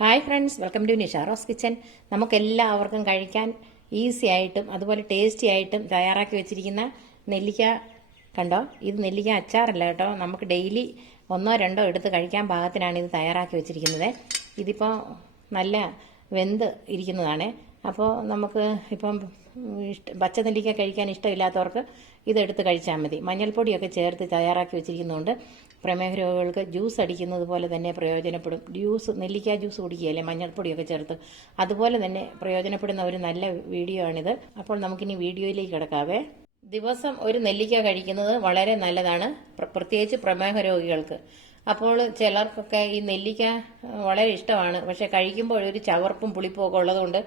Hi friends welcome to Nisharose kitchen നമുക്കെല്ലാവർക്കും കഴിക്കാൻ easy ആയിട്ടും അതുപോലെ ടേസ്റ്റി ആയിട്ടും തയ്യാറാക്കി വെച്ചിരിക്കുന്ന നെല്ലിക്ക കണ്ടോ? ഇത് നെല്ലിക്ക അച്ചാറല്ല കേട്ടോ. നമുക്ക് ഡെയിലി ഒന്നോ രണ്ടോ എടുത്ത് കഴിക്കാൻ പാകത്തിനാണ് ഇത് തയ്യാറാക്കി വെച്ചിരിക്കുന്നത്. ഇതിപ്പോൾ നല്ല വെന്ത് ഇരിക്കുന്നതാണ്. അപ്പോൾ നമുക്ക് ഇപ്പം ഇഷ്ട പച്ച നെല്ലിക്ക കഴിക്കാൻ ഇഷ്ടമില്ലാത്തവർക്ക് ഇതെടുത്ത് കഴിച്ചാൽ മതി. മഞ്ഞൾപ്പൊടിയൊക്കെ ചേർത്ത് തയ്യാറാക്കി വെച്ചിരിക്കുന്നതുകൊണ്ട് പ്രമേഹ രോഗികൾക്ക് ജ്യൂസ് അടിക്കുന്നത് പോലെ തന്നെ പ്രയോജനപ്പെടും. ജ്യൂസ് നെല്ലിക്ക ജ്യൂസ് കുടിക്കുകയല്ലേ? മഞ്ഞൾപ്പൊടിയൊക്കെ ചേർത്ത്. അതുപോലെ തന്നെ പ്രയോജനപ്പെടുന്ന ഒരു നല്ല വീഡിയോ ആണിത്. അപ്പോൾ നമുക്കിനി വീഡിയോയിലേക്ക് കിടക്കാവേ. ദിവസം ഒരു നെല്ലിക്ക കഴിക്കുന്നത് വളരെ നല്ലതാണ്. പ്ര- പ്രത്യേകിച്ച് പ്രമേഹ രോഗികൾക്ക് അപ്പോൾ ചിലർക്കൊക്കെ ഈ നെല്ലിക്ക വളരെ ഇഷ്ടമാണ്. പക്ഷെ കഴിക്കുമ്പോൾ ഒരു ചവർപ്പും പുളിപ്പും ഒക്കെ ഉള്ളതുകൊണ്ട്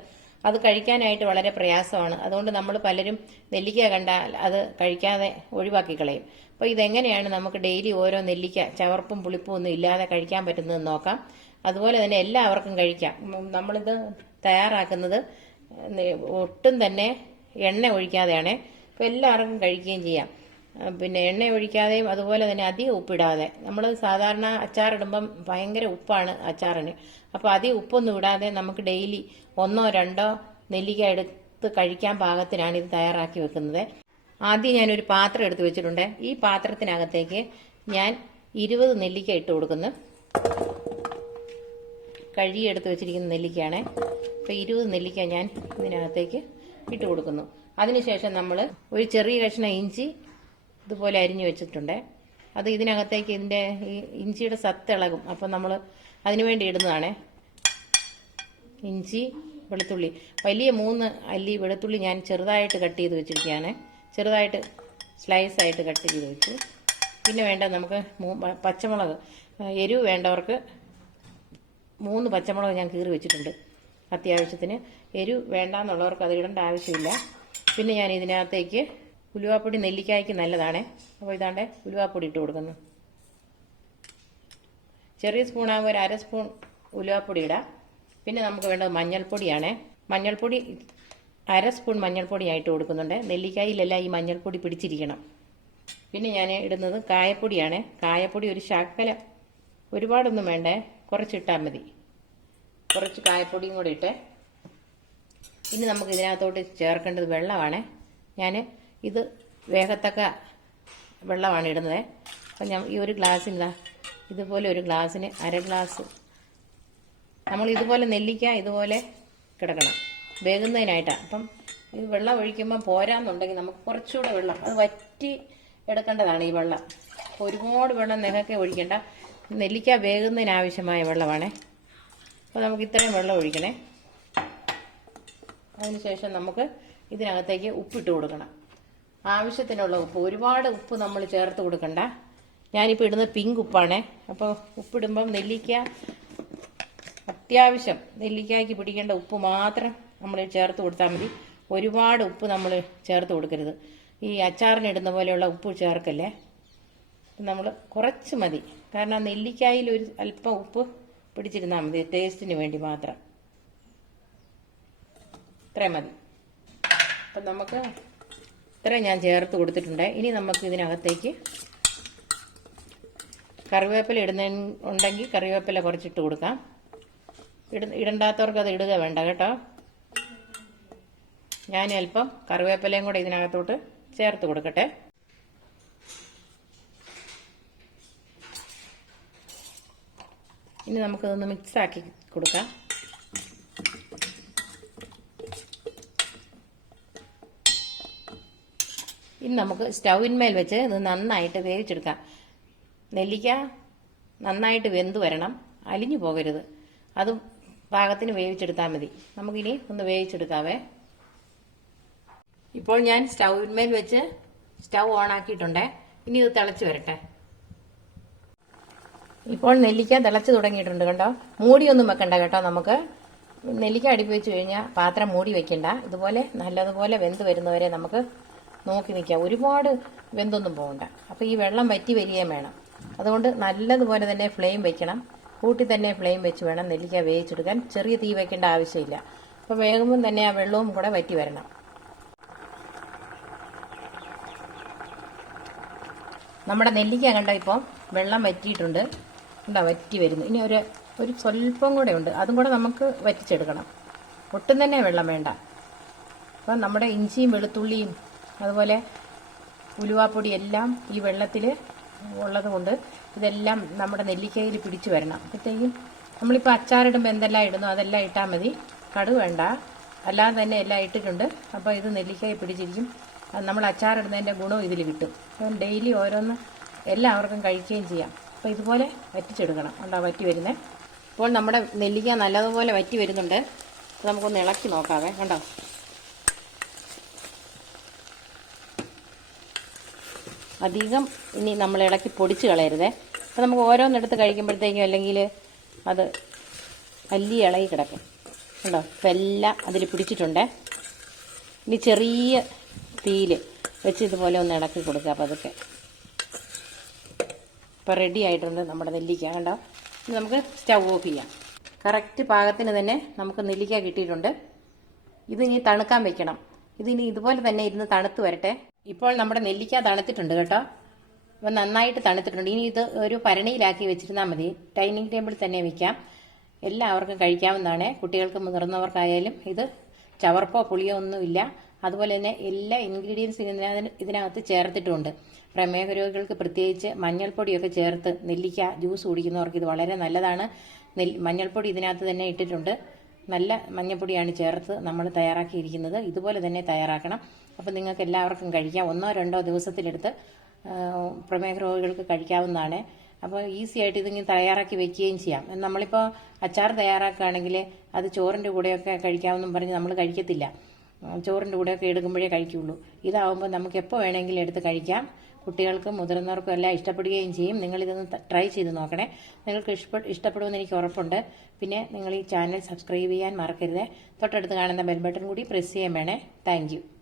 അത് കഴിക്കാനായിട്ട് വളരെ പ്രയാസമാണ്. അതുകൊണ്ട് നമ്മൾ പലരും നെല്ലിക്ക കണ്ടാൽ അത് കഴിക്കാതെ ഒഴിവാക്കി കളയും. അപ്പോൾ ഇതെങ്ങനെയാണ് നമുക്ക് ഡെയിലി ഓരോ നെല്ലിക്ക ചവർപ്പും പുളിപ്പും ഒന്നും ഇല്ലാതെ കഴിക്കാൻ പറ്റുന്നതെന്ന് നോക്കാം. അതുപോലെ തന്നെ എല്ലാവർക്കും കഴിക്കാം. നമ്മളിത് തയ്യാറാക്കുന്നത് ഒട്ടും തന്നെ എണ്ണ ഒഴിക്കാതെയാണ്. അപ്പോൾ എല്ലാവർക്കും കഴിക്കുകയും ചെയ്യാം. പിന്നെ എണ്ണ ഒഴിക്കാതെയും അതുപോലെ തന്നെ അധികം ഉപ്പിടാതെ. നമ്മൾ സാധാരണ അച്ചാറിടുമ്പം ഭയങ്കര ഉപ്പാണ് അച്ചാറിന്. അപ്പോൾ അധികം ഉപ്പൊന്നും ഇടാതെ നമുക്ക് ഡെയിലി ഒന്നോ രണ്ടോ നെല്ലിക്ക എടുത്ത് കഴിക്കാൻ പാകത്തിനാണ് ഇത് തയ്യാറാക്കി വെക്കുന്നത്. ആദ്യം ഞാനൊരു പാത്രം എടുത്ത് വെച്ചിട്ടുണ്ട്. ഈ പാത്രത്തിനകത്തേക്ക് ഞാൻ ഇരുപത് നെല്ലിക്ക ഇട്ട് കൊടുക്കുന്നു. കഴുകി എടുത്ത് വെച്ചിരിക്കുന്ന നെല്ലിക്കയാണ്. അപ്പോൾ ഇരുപത് നെല്ലിക്ക ഞാൻ ഇതിനകത്തേക്ക് ഇട്ട് കൊടുക്കുന്നു. അതിനുശേഷം നമ്മൾ ഒരു ചെറിയ കഷ്ണം ഇഞ്ചി ഇതുപോലെ അരിഞ്ഞു വെച്ചിട്ടുണ്ട്. അത് ഇതിനകത്തേക്ക് ഇതിന്റെ ഈ ഇഞ്ചിയുടെ സത്ത് ഇളകും. അപ്പം നമ്മൾ അതിനു വേണ്ടി ഇടുന്നതാണ്. ഇഞ്ചി വെളുത്തുള്ളി. വലിയ മൂന്ന് അല്ലി വെളുത്തുള്ളി ഞാൻ ചെറുതായിട്ട് കട്ട് ചെയ്ത് വെച്ചിരിക്കുകയാണ്. ചെറുതായിട്ട് സ്ലൈസ് ആയിട്ട് കട്ട് ചെയ്ത് വെച്ചു. പിന്നെ വേണ്ട നമുക്ക് പച്ചമുളക്. എരിവ് വേണ്ടവർക്ക് മൂന്ന് പച്ചമുളക് ഞാൻ കീറി വെച്ചിട്ടുണ്ട് അത്യാവശ്യത്തിന്. എരിവ് വേണ്ടാന്നുള്ളവർക്ക് അത് ഇടേണ്ട ആവശ്യമില്ല. പിന്നെ ഞാൻ ഇതിനകത്തേക്ക് ഉലുവാപ്പൊടി നെല്ലിക്കായ്ക്ക് നല്ലതാണ്. അപ്പോൾ ഇതാണ്ട് ഉലുവാപ്പൊടി ഇട്ട് കൊടുക്കുന്നു. ചെറിയ സ്പൂണാകുമ്പോൾ ഒരു അര സ്പൂൺ ഉലുവാപ്പൊടി ഇടാം. പിന്നെ നമുക്ക് വേണ്ടത് മഞ്ഞൾപ്പൊടിയാണ്. മഞ്ഞൾപ്പൊടി അര സ്പൂൺ മഞ്ഞൾപ്പൊടിയായിട്ട് കൊടുക്കുന്നുണ്ട്. നെല്ലിക്കായിലെല്ലാം ഈ മഞ്ഞൾപ്പൊടി പിടിച്ചിരിക്കണം. പിന്നെ ഞാൻ ഇടുന്നത് കായപ്പൊടിയാണ്. കായപ്പൊടി ഒരു ശകല ഒരുപാടൊന്നും വേണ്ടേ. കുറച്ചിട്ടാൽ മതി. കുറച്ച് കായപ്പൊടിയും കൂടി ഇട്ടേ. ഇനി നമുക്ക് ഇതിനകത്തോട്ട് ചേർക്കേണ്ടത് വെള്ളമാണ്. ഞാൻ ഇത് വേഗത്തക്ക വെള്ളമാണ് ഇടുന്നത്. അപ്പം ഞാൻ ഈ ഒരു ഗ്ലാസ്സിന് ഇതാ ഇതുപോലെ ഒരു ഗ്ലാസ്സിന് അര ഗ്ലാസ്. നമ്മൾ ഇതുപോലെ നെല്ലിക്ക ഇതുപോലെ കിടക്കണം. വേകുന്നതിനായിട്ടാണ് അപ്പം ഈ വെള്ളം ഒഴിക്കുമ്പോൾ പോരാന്നുണ്ടെങ്കിൽ നമുക്ക് കുറച്ചുകൂടെ വെള്ളം അത് വറ്റി എടുക്കേണ്ടതാണ് ഈ വെള്ളം. ഒരുപാട് വെള്ളം നിങ്ങൾക്ക് ഒഴിക്കേണ്ട. നെല്ലിക്ക വേകുന്നതിനാവശ്യമായ വെള്ളമാണേ. അപ്പോൾ നമുക്ക് ഇത്രയും വെള്ളം ഒഴിക്കണേ. അതിനുശേഷം നമുക്ക് ഇതിനകത്തേക്ക് ഉപ്പിട്ട് കൊടുക്കണം. ആവശ്യത്തിനുള്ള ഉപ്പ്. ഒരുപാട് ഉപ്പ് നമ്മൾ ചേർത്ത് കൊടുക്കണ്ട. ഞാനിപ്പോൾ ഇടുന്നത് പിങ്ക് ഉപ്പാണേ. അപ്പോൾ ഉപ്പിടുമ്പം നെല്ലിക്ക അത്യാവശ്യം നെല്ലിക്കായ്ക്ക് പിടിക്കേണ്ട ഉപ്പ് മാത്രം നമ്മൾ ചേർത്ത് കൊടുത്താൽ മതി. ഒരുപാട് ഉപ്പ് നമ്മൾ ചേർത്ത് കൊടുക്കരുത്. ഈ അച്ചാറിനിടുന്ന പോലെയുള്ള ഉപ്പ് ചേർക്കല്ലേ? നമ്മൾ കുറച്ച് മതി. കാരണം നെല്ലിക്കായിൽ ഒരു അല്പം ഉപ്പ് പിടിച്ചിരുന്നാൽ മതി ടേസ്റ്റിന് വേണ്ടി മാത്രം. ഇത്രയും മതി. അപ്പം നമുക്ക് ഇത്രയും ഞാൻ ചേർത്ത് കൊടുത്തിട്ടുണ്ട്. ഇനി നമുക്ക് ഇതിനകത്തേക്ക് കറിവേപ്പില ഇടുന്ന ഉണ്ടെങ്കിൽ കറിവേപ്പില കുറച്ചിട്ട് കൊടുക്കാം. ഇട ഇടണ്ടാത്തവർക്ക് അത് ഇടുക വേണ്ട കേട്ടോ. ഞാൻ അല്പം കറിവേപ്പിലയും കൂടെ ഇതിനകത്തോട്ട് ചേർത്ത് കൊടുക്കട്ടെ. ഇനി നമുക്കതൊന്ന് മിക്സാക്കി കൊടുക്കാം. ഇനി നമുക്ക് സ്റ്റൗവിന്മേൽ വെച്ച് ഇത് നന്നായിട്ട് വേവിച്ചെടുക്കാം. നെല്ലിക്ക നന്നായിട്ട് വെന്ത് വരണം. അലിഞ്ഞു പോകരുത്. അത് പാകത്തിന് വേവിച്ചെടുത്താൽ മതി. നമുക്കിനി ഒന്ന് വേവിച്ചെടുക്കാവേ. ഇപ്പോൾ ഞാൻ സ്റ്റൗവിന്മേൽ വെച്ച് സ്റ്റൗ ഓൺ ആക്കിയിട്ടുണ്ട് ഇനി ഇത് തിളച്ച് വരട്ടെ. ഇപ്പോൾ നെല്ലിക്ക തിളച്ച് തുടങ്ങിയിട്ടുണ്ട് കേട്ടോ മൂടിയൊന്നും വെക്കണ്ട കേട്ടോ നമുക്ക്. നെല്ലിക്ക അടുപ്പി കഴിഞ്ഞാൽ പാത്രം മൂടി വെക്കണ്ട. ഇതുപോലെ നല്ലതുപോലെ വെന്ത് വരുന്നവരെ നമുക്ക് നോക്കി നിൽക്കാം ഒരുപാട് വെന്തൊന്നും പോകണ്ട അപ്പോൾ ഈ വെള്ളം വറ്റി വരികയും വേണം. അതുകൊണ്ട് നല്ലതുപോലെ തന്നെ ഫ്ലെയിം വെക്കണം. കൂട്ടി തന്നെ ഫ്ലെയിം വെച്ച് വേണം നെല്ലിക്ക വേവിച്ചെടുക്കാൻ. ചെറിയ തീ വെക്കേണ്ട ആവശ്യമില്ല. അപ്പോൾ വേകുമ്പം തന്നെ ആ വെള്ളവും കൂടെ വറ്റി വരണം. നമ്മുടെ നെല്ലിക്ക കണ്ടോ ഇപ്പോൾ വെള്ളം വറ്റിയിട്ടുണ്ട്. കണ്ടോ? വറ്റി വരുന്നു. ഇനി ഒരു ഒരു സ്വല്പം കൂടെ ഉണ്ട്. അതും കൂടെ നമുക്ക് വറ്റിച്ചെടുക്കണം. ഒട്ടും തന്നെ വെള്ളം വേണ്ട. അപ്പം നമ്മുടെ ഇഞ്ചിയും വെളുത്തുള്ളിയും അതുപോലെ ഉലുവാപ്പൊടി എല്ലാം ഈ വെള്ളത്തിൽ ഉള്ളതുകൊണ്ട് ഇതെല്ലാം നമ്മുടെ നെല്ലിക്കയിൽ പിടിച്ചു വരണം. അപ്പോഴത്തേക്കും നമ്മളിപ്പോൾ അച്ചാറിടുമ്പോൾ എന്തെല്ലാം ഇടുന്നു അതെല്ലാം ഇട്ടാൽ മതി. കടു വേണ്ട. അല്ലാതെ തന്നെ എല്ലാം ഇട്ടിട്ടുണ്ട്. അപ്പോൾ ഇത് നെല്ലിക്കയിൽ പിടിച്ചിരിക്കും. നമ്മൾ അച്ചാറിടുന്നതിന്റെ ഗുണവും ഇതിൽ കിട്ടും. അപ്പം ഡെയിലി ഓരോന്ന് എല്ലാവർക്കും കഴിക്കുകയും ചെയ്യാം. അപ്പോൾ ഇതുപോലെ വറ്റിച്ചെടുക്കണം. ഉണ്ടാ വറ്റി വരുന്നത് ഇപ്പോൾ നമ്മുടെ നെല്ലിക്ക നല്ലതുപോലെ വറ്റി വരുന്നുണ്ട്. നമുക്കൊന്ന് ഇളക്കി നോക്കാവേ. കണ്ടോ? അധികം ഇനി നമ്മൾ ഇളക്കി പൊടിച്ച് കളയരുതേ. അപ്പോൾ നമുക്ക് ഓരോന്നെടുത്ത് കഴിക്കുമ്പോഴത്തേക്കും അല്ലെങ്കിൽ അത് വലിയ ഇളകി കിടക്കും. കണ്ടോ? ഇപ്പം എല്ലാം അതിൽ പിടിച്ചിട്ടുണ്ട്. ഇനി ചെറിയ തീയിൽ വെച്ച് ഇതുപോലെ ഒന്ന് ഇളക്കി കൊടുക്കുക. അപ്പോൾ അതൊക്കെ ഇപ്പോൾ റെഡി ആയിട്ടുണ്ട് നമ്മുടെ നെല്ലിക്ക. കണ്ടോ? ഇനി നമുക്ക് സ്റ്റൗ ഓഫ് ചെയ്യാം. കറക്റ്റ് പാകത്തിന് തന്നെ നമുക്ക് നെല്ലിക്ക കിട്ടിയിട്ടുണ്ട്. ഇത് ഇനി തണുക്കാൻ വെക്കണം. ഇതിനി ഇതുപോലെ തന്നെ ഇരുന്ന് തണുത്ത് വരട്ടെ. ഇപ്പോൾ നമ്മുടെ നെല്ലിക്ക തണുത്തിട്ടുണ്ട് കേട്ടോ. അപ്പം നന്നായിട്ട് തണുത്തിട്ടുണ്ട്. ഇനി ഇത് ഒരു ഭരണിയിലാക്കി വെച്ചിരുന്നാൽ മതി. ഡൈനിങ് ടേബിളിൽ തന്നെ വെക്കാം. എല്ലാവർക്കും കഴിക്കാവുന്നതാണ്. കുട്ടികൾക്ക് മുതിർന്നവർക്കായാലും ഇത് ചവർപ്പോ പുളിയോ ഒന്നുമില്ല. അതുപോലെ തന്നെ എല്ലാ ഇൻഗ്രീഡിയൻസും ഇതിനകത്ത് ചേർത്തിട്ടുമുണ്ട് പ്രമേഹ രോഗികൾക്ക് പ്രത്യേകിച്ച് മഞ്ഞൾപ്പൊടിയൊക്കെ ചേർത്ത് നെല്ലിക്ക ജ്യൂസ് കുടിക്കുന്നവർക്ക് ഇത് വളരെ നല്ലതാണ്. നെൽ മഞ്ഞൾപ്പൊടി ഇതിനകത്ത് തന്നെ ഇട്ടിട്ടുണ്ട്. നല്ല മഞ്ഞപ്പൊടിയാണ് ചേർത്ത് നമ്മൾ തയ്യാറാക്കിയിരിക്കുന്നത്. ഇതുപോലെ തന്നെ തയ്യാറാക്കണം. അപ്പോൾ നിങ്ങൾക്ക് എല്ലാവർക്കും കഴിക്കാം. ഒന്നോ രണ്ടോ ദിവസത്തിലെടുത്ത് പ്രമേഹ രോഗികൾക്ക് കഴിക്കാവുന്നതാണ്. അപ്പോൾ ഈസി ആയിട്ട് ഇതിങ്ങനെ തയ്യാറാക്കി വെക്കുകയും ചെയ്യാം. നമ്മളിപ്പോൾ അച്ചാർ തയ്യാറാക്കുകയാണെങ്കിൽ അത് ചോറിന്റെ കൂടെയൊക്കെ കഴിക്കാമെന്നും പറഞ്ഞ് നമ്മൾ കഴിക്കത്തില്ല. ചോറിന്റെ കൂടെയൊക്കെ എടുക്കുമ്പോഴേ കഴിക്കുള്ളൂ. ഇതാവുമ്പോൾ നമുക്ക് എപ്പോൾ വേണമെങ്കിലും എടുത്ത് കഴിക്കാം. കുട്ടികൾക്കും മുതിർന്നവർക്കും എല്ലാം ഇഷ്ടപ്പെടുകയും ചെയ്യും. നിങ്ങളിതൊന്ന് ട്രൈ ചെയ്ത് നോക്കണേ. നിങ്ങൾക്ക് ഇഷ്ട ഇഷ്ടപ്പെടുമെന്ന് എനിക്ക് ഉറപ്പുണ്ട്. പിന്നെ നിങ്ങൾ ഈ ചാനൽ സബ്സ്ക്രൈബ് ചെയ്യാൻ മറക്കരുത്. തൊട്ടടുത്ത് കാണുന്ന ബെൽ ബട്ടൺ കൂടി പ്രസ് ചെയ്യാൻ വേണേ. താങ്ക്